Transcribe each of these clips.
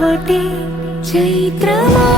రావటే చైత్రమా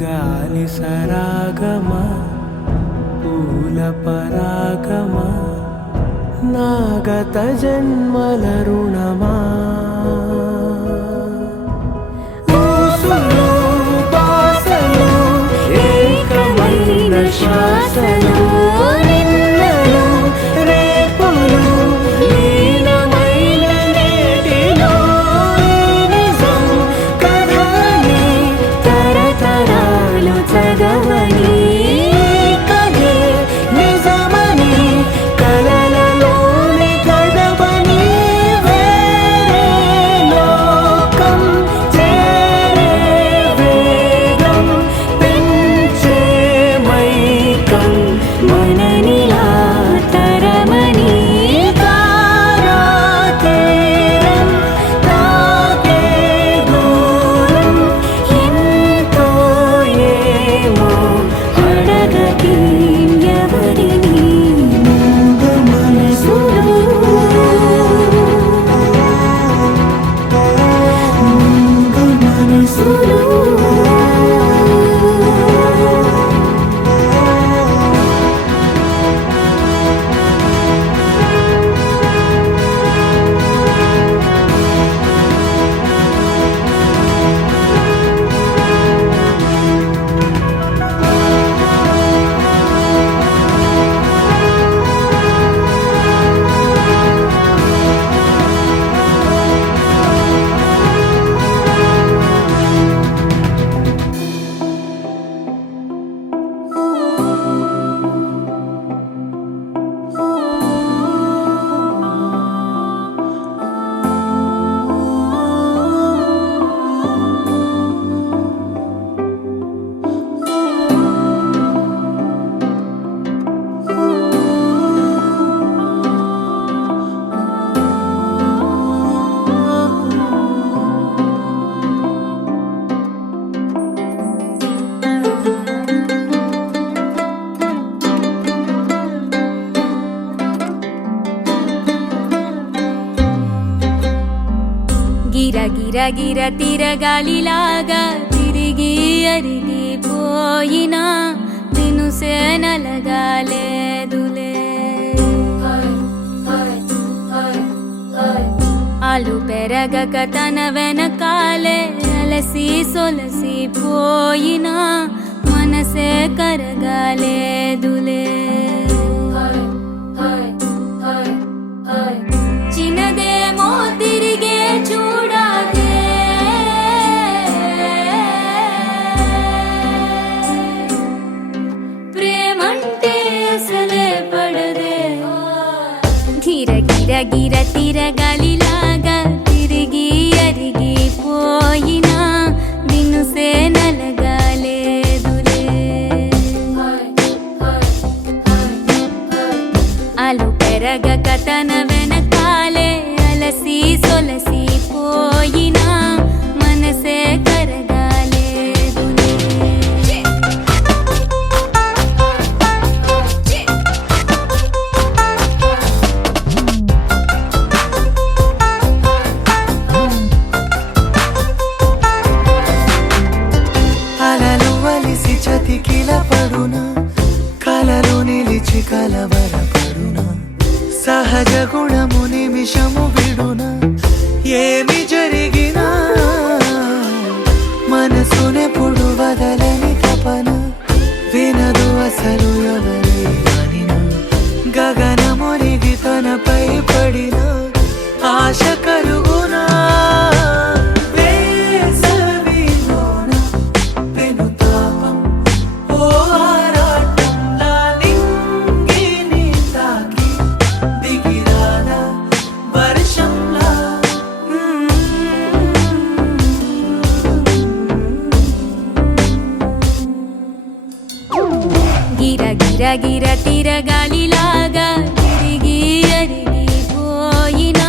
గాలి సరాగమా పూల పరాగమా నాగత జన్మల రుణమా ఊసులు బాసలు ఏకమైన శ్వాసలు నిన్నలు రేపులు లీనమైన నేటిలో నిజం కథని తరతరాలు చదవని కథే నిజమని కలలలోని గడవని వేరే లోకం చేరే వేగం పెంచే మైకం మననిలా తరమని తారా తీరం తాకే దూరం ఎంతో ఏమో అడగకి ఎవరిని మూగ మనసులో మూగ మనసులో గిర గిర గిర తిరగాలిలాగా తిరిగి అరిగిపోయినా తినుసే నలగాలేదులే ఆలు పెరగక తన వెనకాలే అలసి సొలసి పోయినా మనసే కరగాలేదులే చిన్నదేమో తిరిగే చూడాదే ప్రేమంటే అసలే పడదే గిర గిర గిర తిరగాలిలాగా తిరిగి అరిగిపోయినా దినుసే నలగాలేదులే ఆలు పెరగక తన వెనకాలే అలసి సొలసి పోయినా మనసే కరగాలేదులే అలలు వలిసి చతికిల పడున కలలు నిలిచి పిలిచి కలవరపడునా సహజ గుణము నిమిషము విడునా ఏమి జరిగినా మనసునెప్పుడు వదలని తపన వినదు అసలు ఎవరి అనినా గగనమునిగి తనపై పడిన ఆశ కలుగునా వేసవిలోన పెనుతాపం ఓ ఆరాటంలా నింగిని తాకి దిగిరాదా వర్షంలా గిర గిర గిర తిరగాలిలాగా తిరిగి అరిగిపోయినా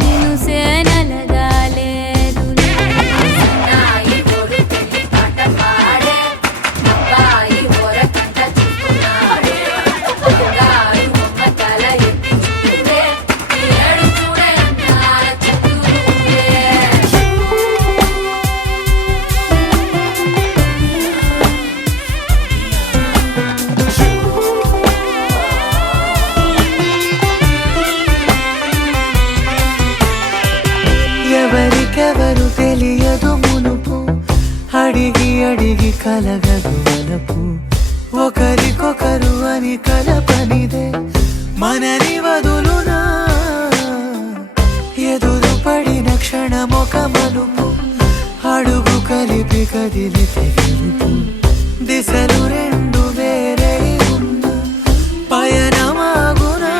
నిన్ను సేనలగాలేదు ఎవరికెవరు తెలియదు మునుపు అడిగి అడిగి కలగదు వలపు ఒకరికొకరు అని కలపనిదే మనని వదులునా ఎదురు పడిన క్షణమొక మలుపు అడుగు కలిపి కదిలితే గెలుపు దిశలు రెండు వేరే ఉన్న పయనమాగునా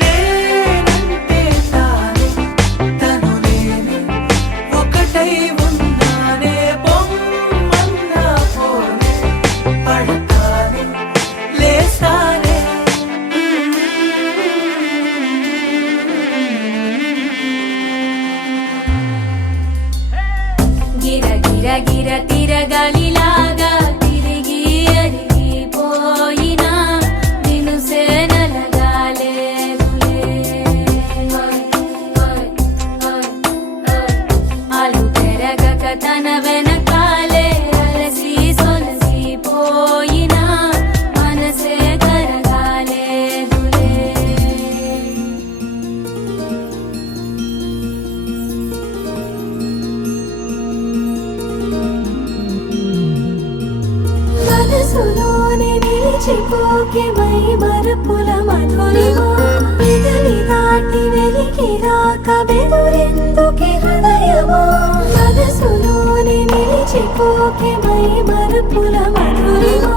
నేనంటే తానే తను నేనే ఒకటై ఉన్నానే బొమ్మన్నా పోనే పడతానే లేస్తానే గిర గిర గిర తిరగాలిలాగా తిరిగి అరిగిపోయినా నిన్ను సేనలగాలేదులే అలు పెరగక తన వెనకాలే అలసి సొలసిపోయినా మనసే కరగాలేదులే మనసులోనే నిలిచిపోకే మై మరపుల మధురిమా పెదవి దాటి వెలికి రాక బెదురెందుకే హృదయమా మనసులోనే నిలిచిపోకే మై మరపుల మధురిమా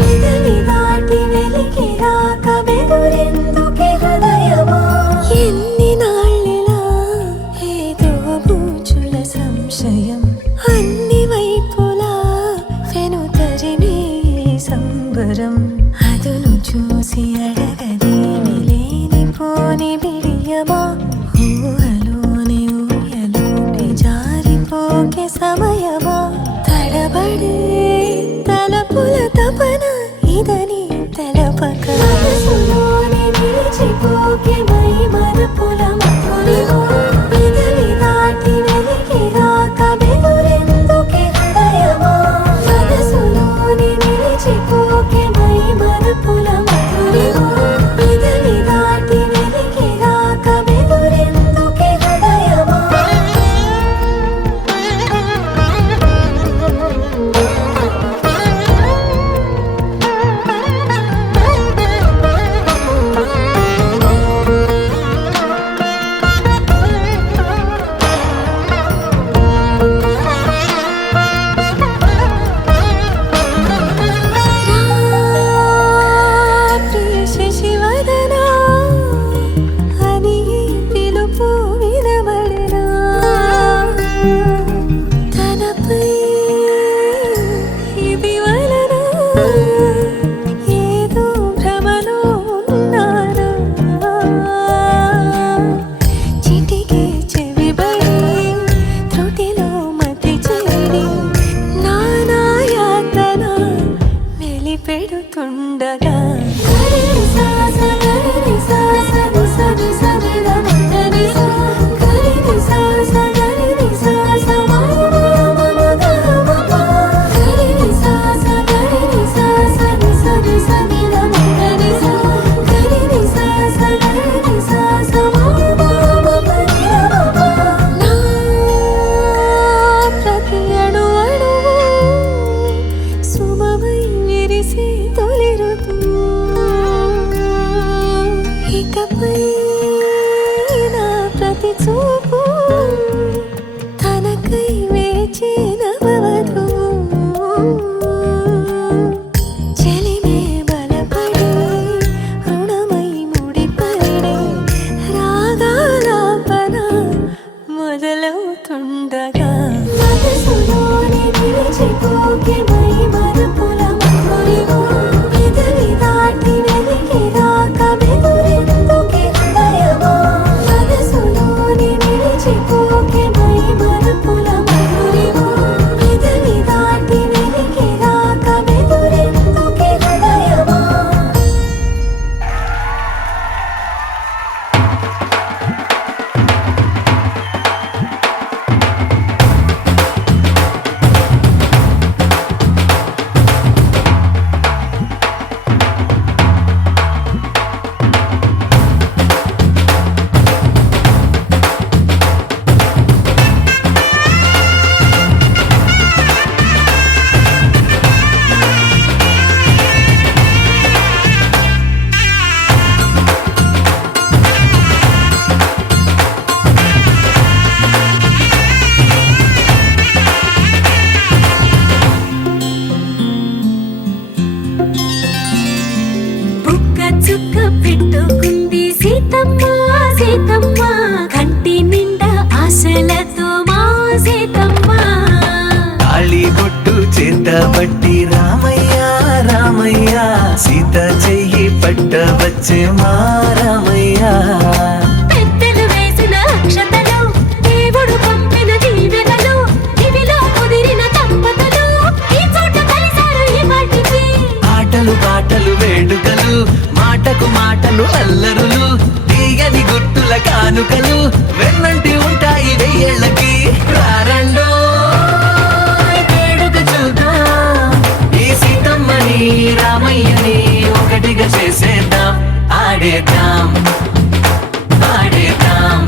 పెదవి దాటి వెలికి రాక బెదురెందుకే హృదయమా ఎన్ని నాళ్ళిలా ఏదో బూచుల సంశయం అన్ని వైపులా వెనుతరిమే సంబరం అదును చూసి అడగదేమి లేనిపోని బిడియమా ఊహలోని ఊయలోకి జారిపోకే సమయమా తడబడే తలపుల తపన ఇదని తెలపక మనసులోనే నిలిచిపోకే మై మరపుల మధురిమా పెదవి దాటి వెలికి రాక బెదురెందుకే హృదయమా మనసులోనే నిలిచిపోకే మై మరపుల మధురిమా పెదవి దాటి వెలికి రాక బెదురెందుకే హృదయమా సీతమ్మ సీతమ్మ కంటి నిండా ఆశలతో మా సీతమ్మ తాళి బొట్టు చేతబట్టి రామయ్య రామయ్య సీత చెయ్యి పట్ట వచ్చే మా రామయ్య పెద్దలు వేసిన అక్షతలు దేవుడు పంపిన దీవెనలు ఇవిలో కుదిరిన దంపతులు ఈ చోట కలిసారు ఈ వాటికి ఆటలు పాటలు వేడుకలు మాటకు మాటలు అల్లరులు తీయని గుట్టుల కానుకలు వెన్నంటి ఉంటాయి వెయ్యేళ్ళకి రారండో వేడుక చూద్దాం ఈ సీతమ్మని రామయ్యని ఒకటిగా చేసేద్దాం ఆడేద్దాం ఆడేద్దాం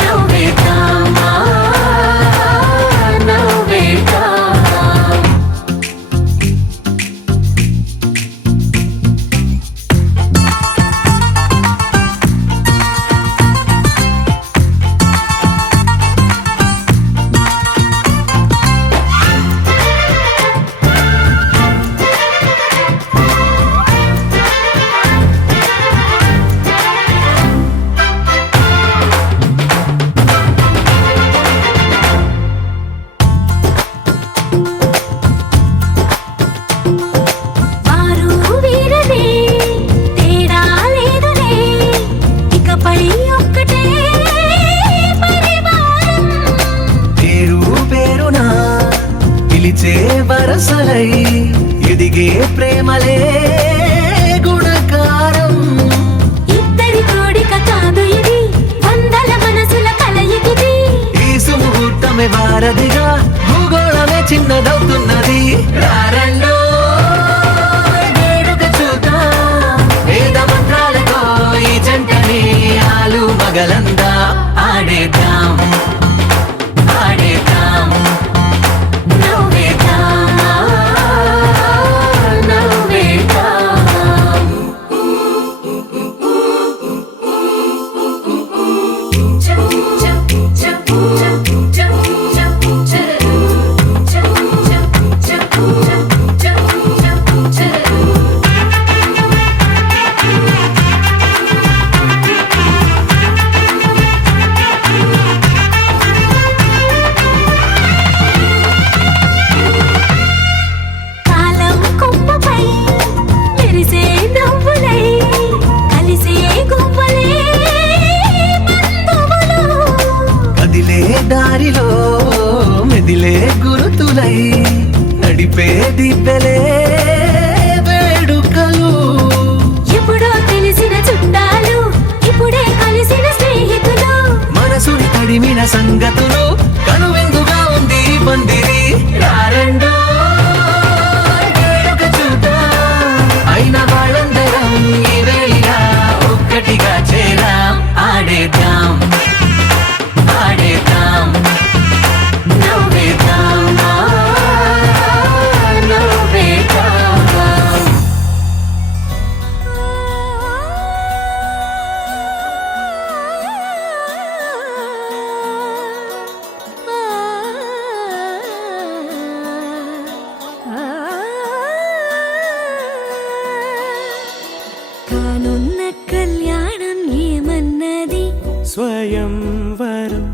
నవ్వేద్దాం నవ్వేద్దాం వారు వీరనే తేడా లేదులే ఇకపై ఒక్కటే పరివారం పేరు పేరునా పిలిచే వరసలై ఎదిగే ప్రేమలే గుణకారం ఇద్దరి కోడిక కాదు ఇది వందల మనసుల కలయికిది ఈ సుముహూర్తమే వారధిగా భూగోళమే చిన్నదవుతున్నది రారండో వేడుక చూద్దాం వేద మంత్రాలతో ఈ జంటని ఆలు మగలందా ఆడేద్దాం ఆడేద్దాం నవ్వేద్దాం నవ్వేద్దాం కాలం కొమ్మపై మెరిసే నవ్వులై కలిసే గువ్వలే బంధువులు కదిలే దారిలో మెదిలే గురుతులై నడిపే దిబ్బెలే వేడుకలు ఎప్పుడో తెలిసిన చుట్టాలు ఇప్పుడే కలిసిన స్నేహితులు మనసుని తడిమిన సంగతులు కనువిందుగా ఉంది ఈ పందిరి రారండో వేడుక చూద్దాం అయిన వాళ్ళందరం ఈ వేళ ఒక్కటిగా చేరాం ఆడేద్దాం ఆడేద్దాం నవ్వేద్దాం నవ్వేద్దాం కానున్న కళ్యాణం ఏమన్నది స్వయంవరం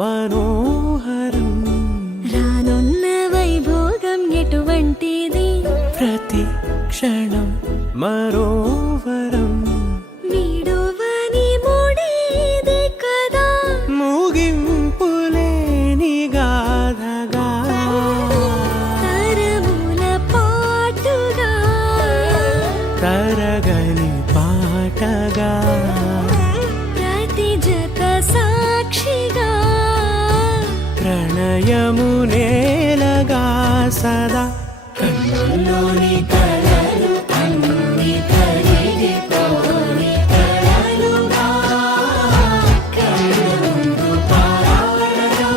మనోహరం రానున్న వైభోగం ఎటువంటిది ప్రతి క్షణం మరోవరం వీడువని ముడిది కదా ముగింపులేని గాథగా తరముల పాటుగా తరగని పాటగా ప్రతి జత సాక్షిగా ప్రణయము నేలగా సదా కన్నుల్లోని కలలు అన్ని కరిగిపోని కలలుగా కళ్ళ ముందు పారాడగా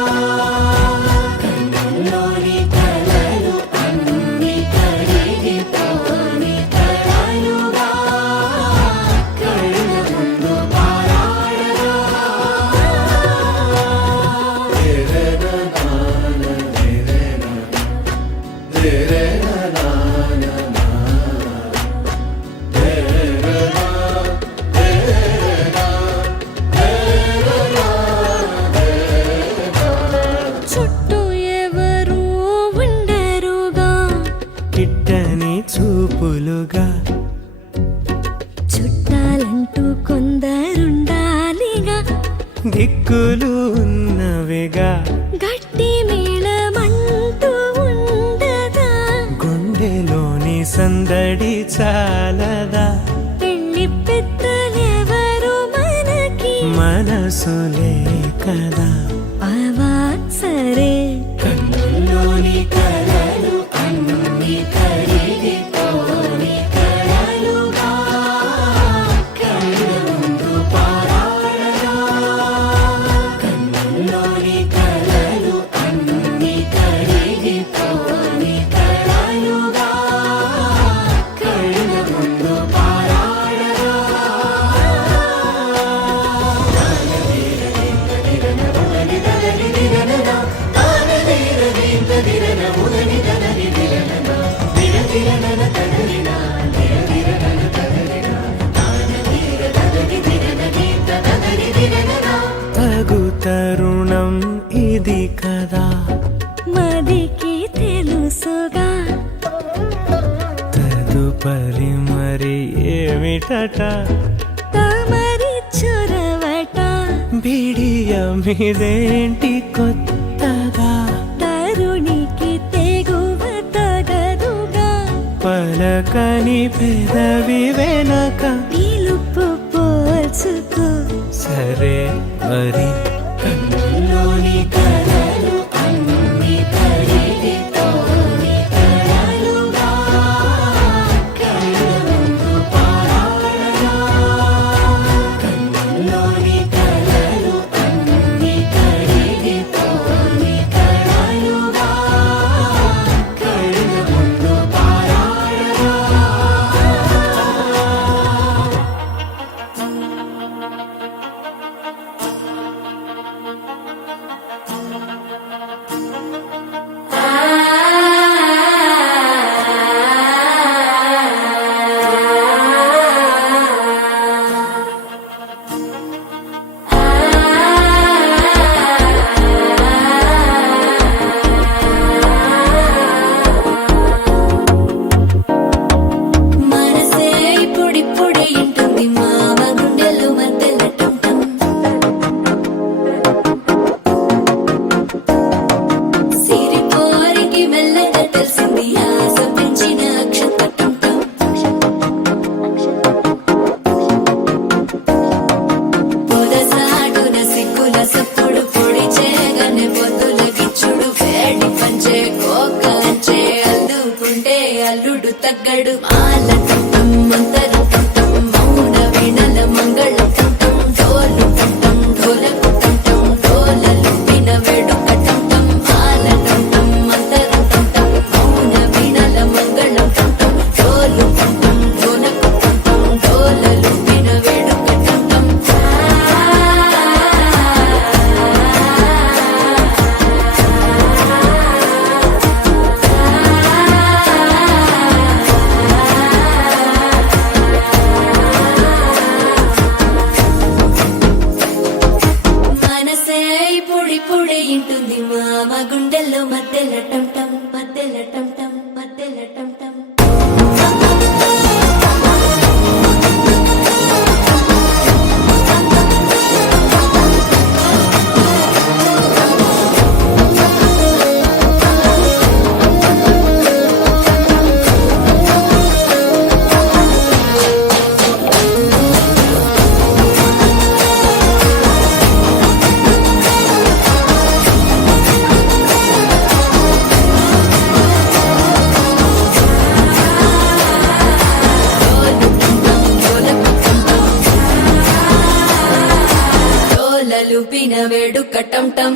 కన్నుల్లోని కలలు అన్ని కరిగిపోని కలలుగా కళ్ళ ముందు పారాడగా రే రే నా తోడుగా చుట్టాలంటూ కొందరుండాలిగా దిక్కులు ఉన్నవిగా గట్టి మేళమంటూ ఉండదా గుండెలోని సందడి చాలదా పెళ్లి పెద్దలెవరు మనకి మనసులే కదా అవా సరే కన్నుల్లోని కలలు అన్ని కరిగిపోని కలలుగా కళ్ళ ముందు పారాడగా కన్నుల్లోని కలలు అన్ని కరిగిపోని కలలుగా కళ్ళ ముందు పారాడగా తగు తరుణం ఇది కదా మదికి తెలుసుగా తదుపరి మరి ఏమిటట తమరి చొరవట బిడియమిదేంటి కొత్తగా తరుణికి తెగువ తగదుగా పలకని పెదవి వెనక పిలుపు పోల్చుకో సరే మరి కన్నుల్లోని కలలు అన్ని కరిగిపోని కలలుగా కళ్ళ ముందు పారాడగా కన్నుల్లోని కలలు అన్ని కరిగిపోని కలలుగా కళ్ళ ముందు పారాడగా మనసే ఇప్పుడిప్పుడే ఇంటుంది మామ గుండెలు మధ్యలటం సిరిపోరికి మెల్లగా తెలిసింది ఆశ పెంచిన అక్షతటం పొదసాటున సిగ్గుల సప్పుడు పొడి చేయగానే పొద్దుల గిచ్చుడు వేడి పంచే కోకంచే అల్లుకుంటే అల్లుడు తగ్గడు మాల కంఠం మంతర కంఠం మౌన వీణల మంగళ కంఠం డోలు కంఠం ఢోలకు కంఠం డోలలు విన వేడుక కంఠం మాల కంఠం మంతర కంఠం మౌన వీణల మంగళ కంఠం డోలు కంఠం ఢోలకు కంఠం డోలలు విన వేడుక కంఠం మనసే ఇప్పుడిప్పుడే ఇంటుంది మామ గుండెల్లో మధ్యలటం టం మధ్యలటం టం మధ్యలటం టం లుపిన వేడుక టం టం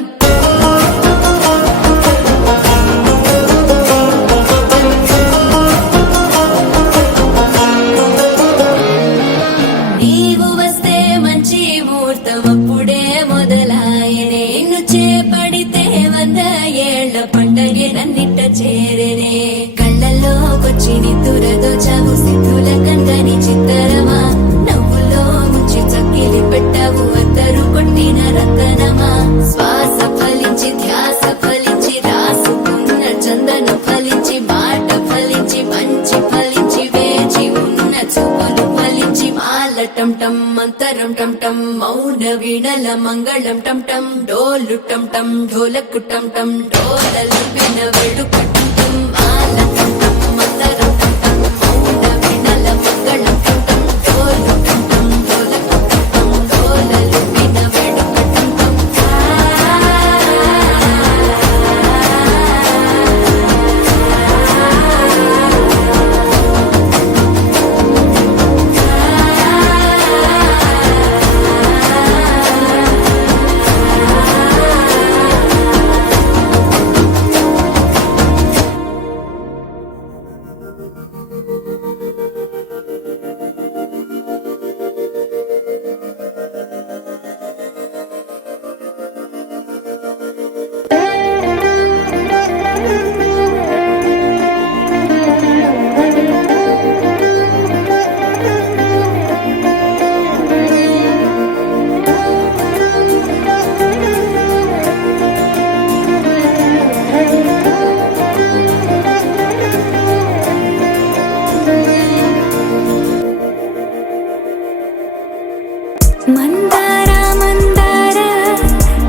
నీవు వస్తే మంచి ముహూర్తం అప్పుడే మొదలాయనే నిన్ను చేపడితే 100 ఏళ్ల పండగే నన్నిట్ట చేరనే కళ్ళల్లోకొచ్చి నిద్దురదో చావు సిద్ధుల కందని చిత్తరమా నవ్వులో ముంచి చక్కిలి పెట్టావు అద్దరు కొట్టిన రతనమా శ్వాస ఫలించి ధ్యాస ఫలించి రాసుకున్న చందన ఫలించి మాట ఫలించి మంచి ఫలించి వేచి టం టం మంతరం టం టం మౌన వీణల మంగళం టం టం డోలు టం టం ఢోలకు టం టం డోలలు విన వేడుక టం టం మాల టం టం మంతరం టం టం మౌన వీణల మంగళం టం టం డోలు టం టం ఢోలకు టం టం డోలలు విన వేడుక టం టం మందార మందార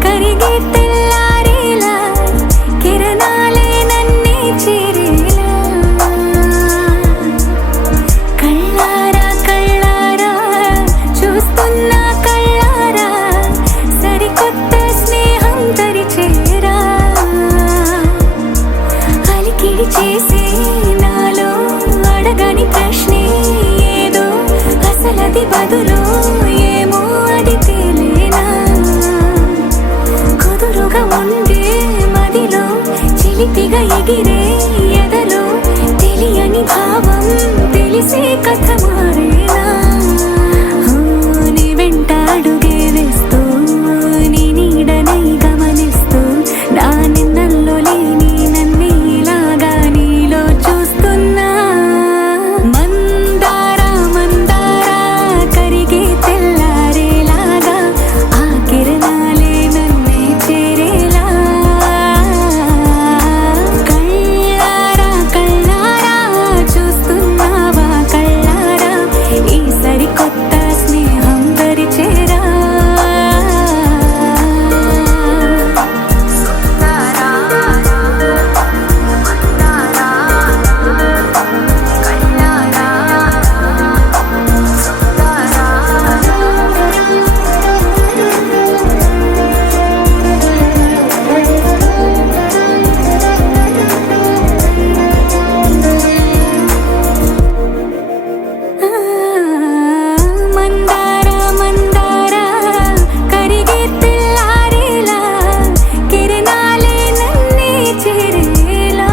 కరిగే తెల్లారేలా కిరణాలే నన్నే చేరేలా కళ్ళారా కళ్ళారా చూస్తున్నా కళ్ళారా సరికొత్త స్నేహం తరిచేరా అలికిడి చేసే నాలో అడగని ప్రశ్నే ఏదో అసలది బదులు ఏమో అది తేలేనా కుదురుగా ఉండే మదిలో చిలిపిగా ఎగిరే ఎదలో తెలియని భావం తెలిసే కథ మారేనా నీ వెంట అడుగే వేస్తూ నీ నీడనై గమనిస్తూ నా నిన్నల్లో లేని నన్నే ఇలాగా నీలో చూస్తున్నా మందార మందార కరిగే తెల్లారేలాగా ఆ కిరణాలే నన్నే చేరేలా కళ్ళారా కళ్ళారా చూస్తున్నావా కళ్ళారా ఈ సరికొత్త స్నేహం దరిచేరా మందార మందార కరిగే తెల్లారేలా కిరణాలే నన్నే చేరేలా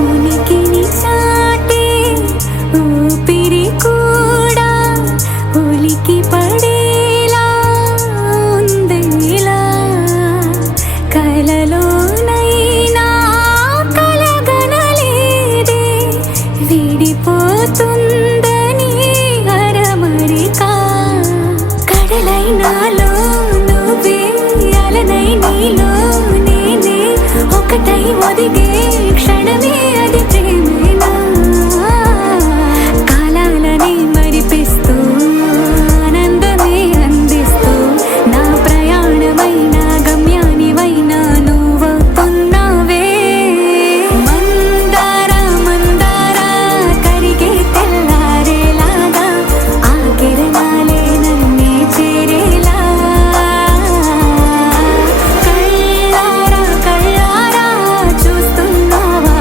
ఉనికిని చాటే ఊపిరి కూడా ఉలికి పడేలా ఉందేలా కలలోనైనా కలగనలేదే విడిపోతుందని అరమరిక కడలై నాలో నువ్వే అలనై నీలో నేనే ఒకటై ఒదిగే క్షణమే అది ప్రేమేనా కాలాలని మరిపిస్తూ ఆనందమే అందిస్తూ నా ప్రయాణమైన గమ్యానివైనా నువ్వవుతున్నావే మందార మందార కరిగే తెల్లారేలాగా ఆ కిరణాలే నన్నే చేరేలా కళ్ళారా కళ్ళారా చూస్తున్నావా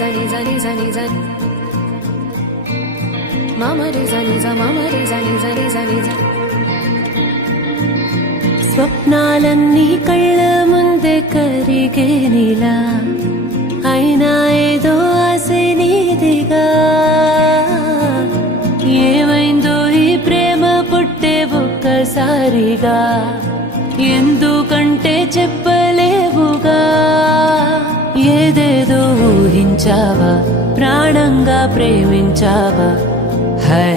zani zani zani zani mama re zani zani zani zani zani స్వప్నాలన్నీ కళ్ళ ముందే కరిగేనిలా అయినా ఏదో ఆశ నీదిగా ఏమైందో ఈ ప్రేమ పుట్టే ఒక్కసారిగా ఎందుకంటే చెప్పలేవుగా ఏదేదో ఊహించావా ప్రాణంగా ప్రేమించావా హై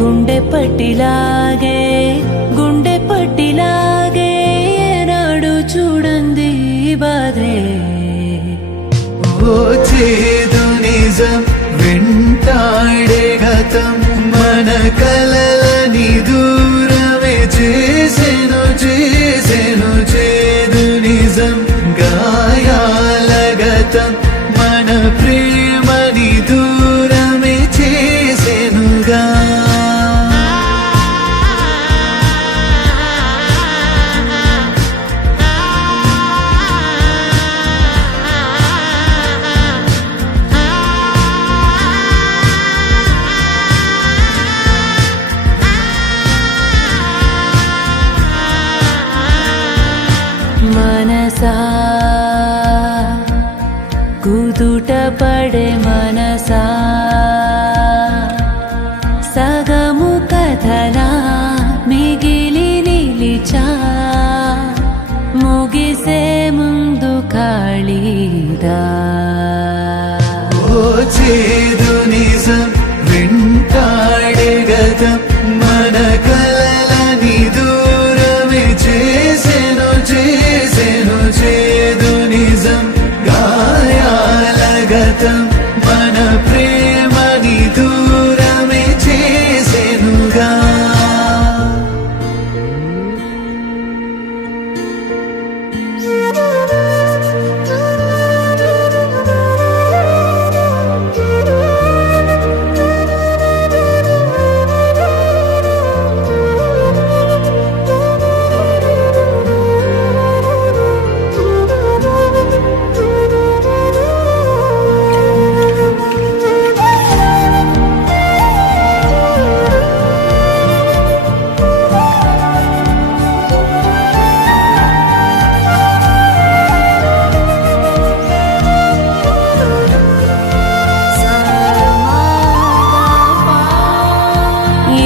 గుండె పట్టిలాగే ఏనాడు చూడంది బాధే ఓ చేదు నిజం వెంటాడే గతం మన కలలని దూరమే చేసెను చేదు నిజం గాయాల గతం మన ప్రేమని దూరమే చేసెనుగా మనసా కుదుట పడే మనసా సగము కథలా మిగిలి నిలిచా ముగిసే ముందు ఖాళీదా ఓ చేదు నిజం వెంటాడే గతం మన కలలని దూరమే చేసెను చేదు నిజం గాయాల గతం మన ప్రేమని దూరమే చేసెనుగా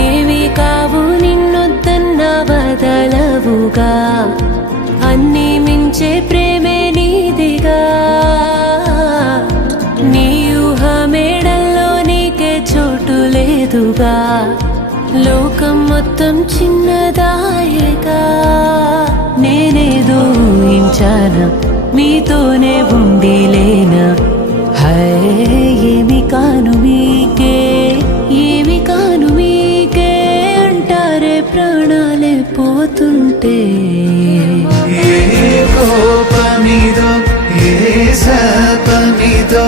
ఏవి కావు నిన్నొద్దన్న వదలవుగా అన్నీ మించే ప్రేమే నీదిగా నీ ఊహ మేడల్లో నీకే చోటు లేదుగా లోకం మొత్తం చిన్నదాయేగా నేనేదో ఊహించానా మీతోనే ఉండిలేనా హై ఏమి కాను మీకే అంటారే ప్రాణాలే పోతుంటే ఏ కోపమిదో ఏ శాపమిదో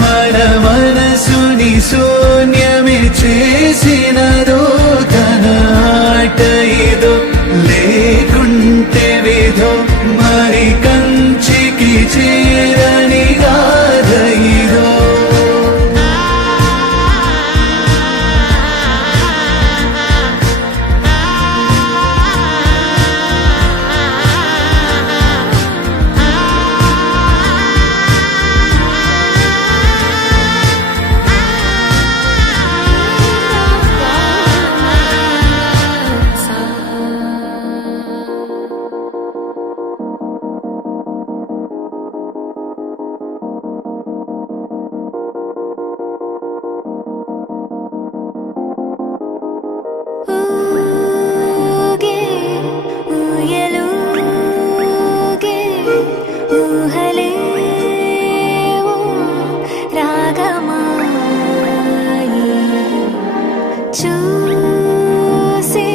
మన మనసుని శూన్యమే చేసినదో తన ఆట ఇదో లేకుంటే విధో మరి కంచికి చేరని గాథ ఇదో ఊగే ఊయలూగే ఊహలే ఓ రాగమాయి చూసే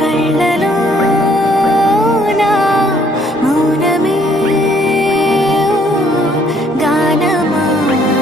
కళ్ళలోన మౌనమే ఓ గానమాయి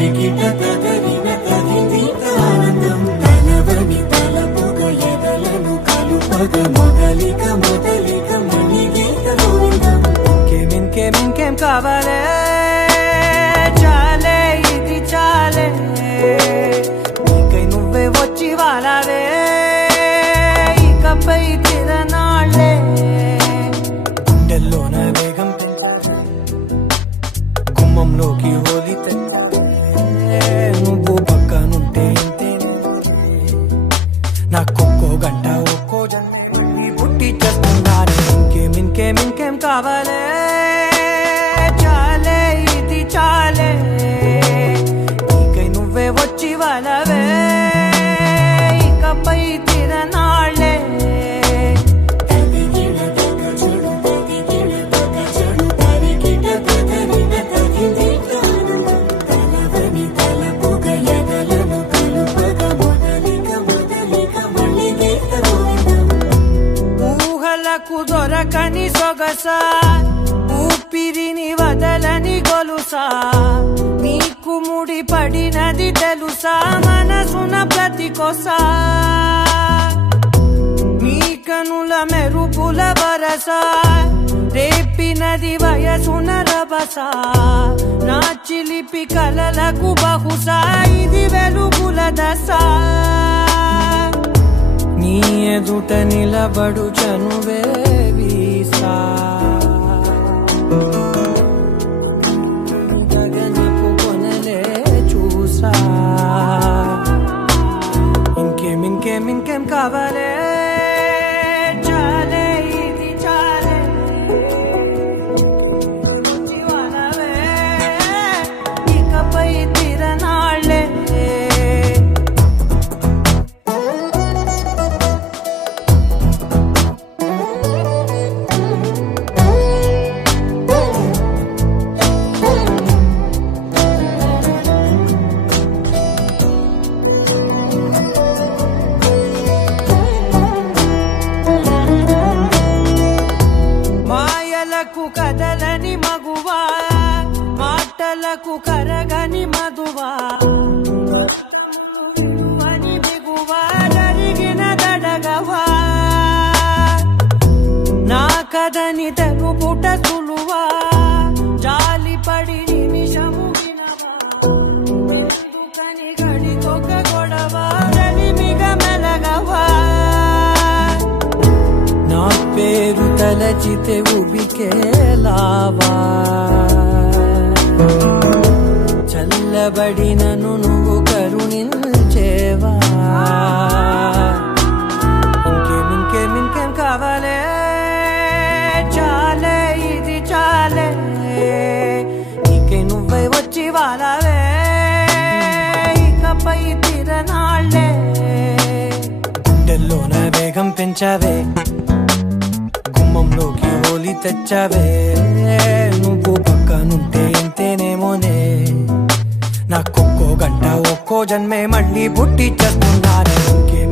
తరికిట తదరిన తదిందిట ఆనందం తలవని తలపుగ ఎదలను కలుపగ మొదలిక మొదలిక మణిగీత గోవిందం ఇంకేం కావాలే చాలే ఇది చాలే నీకై నువ్వే వచ్చి వాలావే ఇకపై తిరనాళ్ళే గుండెల్లోన వేగం గుమ్మంలోకి హోలీ నువ్వు పక్కనుంటే ఇంతేనే నాకొక్కో గంట ఒక్కో జన్మ పుట్టి చేస్తున్నాను ఇంకేం కావాలే చాలే ఇది చాలే నీకై నువ్వే వచ్చి వాళ్ళవే ఇకపై తిరనాళ్ళే తదిగిడ తగ చెడు తదిగిడ తగ చెడు తరికిట తదరిన తదిందిట ఆనందం తలవని తలపుగ ఎదలను కలుపగ మొదలిక మొదలిక మణిగీత గోవిందం ఊహలకు దొరకని సొగసా ఊపిరిని వదలని గొలుసా నీకు ముడి పడినది తెలుసా మనసున ప్రతి కొసా నీ కనుల మెరుపుల వరస రేపినది వయసున రభస నా చిలిపి కలలకు బహుశా ఇది వెలుగుల దశ నీ ఎదుట నిలబడు చనువే వీసా గగనపు కొనలే చూసా ఇంకేం కావాలే చాలే ఇది చాలే జీవనవే ఇకపై తిరనాళ్ళే మాయలకు కదలని మగువా మాటలకు కరగని మధువా పని దిగువా జరిగిన దడగవా నా కదని తెలుపుట సులువా జాలిపడి నిమిషము వినవా ఎందుకని గడికొక గొడవ రలిమిగ మెలగవా నా పేరు తలచితే ఉబికేలావా చల్లబడినను నువ్వు కరుణించేవా ఇంకేం కావాలే చాలే ఇది చాలే నీకై నువ్వై వచ్చి వాలావే ఇకపై తిరనాళ్ళే గుండెల్లోన వేగం పెంచావే గుమ్మంలోకి హోలీ తెచ్చావే నువ్వు పక్కనుంటే ఇంతేనేమోనే నాకొక్కో గంట ఒక్కో జన్మే మళ్ళీ పుట్టి చేస్తున్నాను ఇంకేం